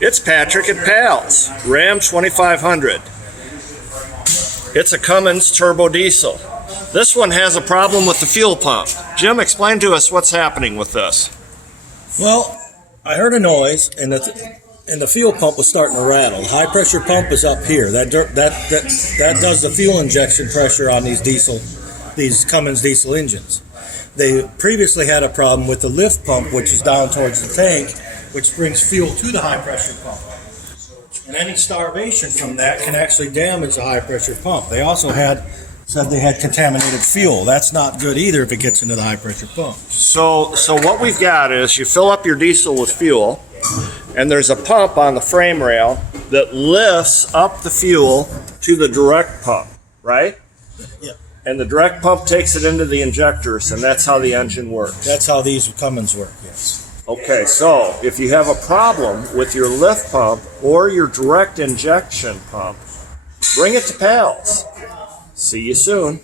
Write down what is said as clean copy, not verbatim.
It's Patrick at Pals, Ram 2500. It's a Cummins turbo diesel. This one has a problem with the fuel pump. Jim, explain to us what's happening with this. Well, I heard a noise, and the fuel pump was starting to rattle. The high pressure pump is up here. That does the fuel injection pressure on these Cummins diesel engines. They previously had a problem with the lift pump, which is down towards the tank, which brings fuel to the high pressure pump. And any starvation from that can actually damage the high pressure pump. They also said they had contaminated fuel. That's not good either if it gets into the high pressure pump. So what we've got is you fill up your diesel with fuel, and there's a pump on the frame rail that lifts up the fuel to the direct pump, right? Yeah. And the direct pump takes it into the injectors, and that's how the engine works. That's how these Cummins work, yes. Okay, so if you have a problem with your lift pump or your direct injection pump, bring it to Pals. See you soon.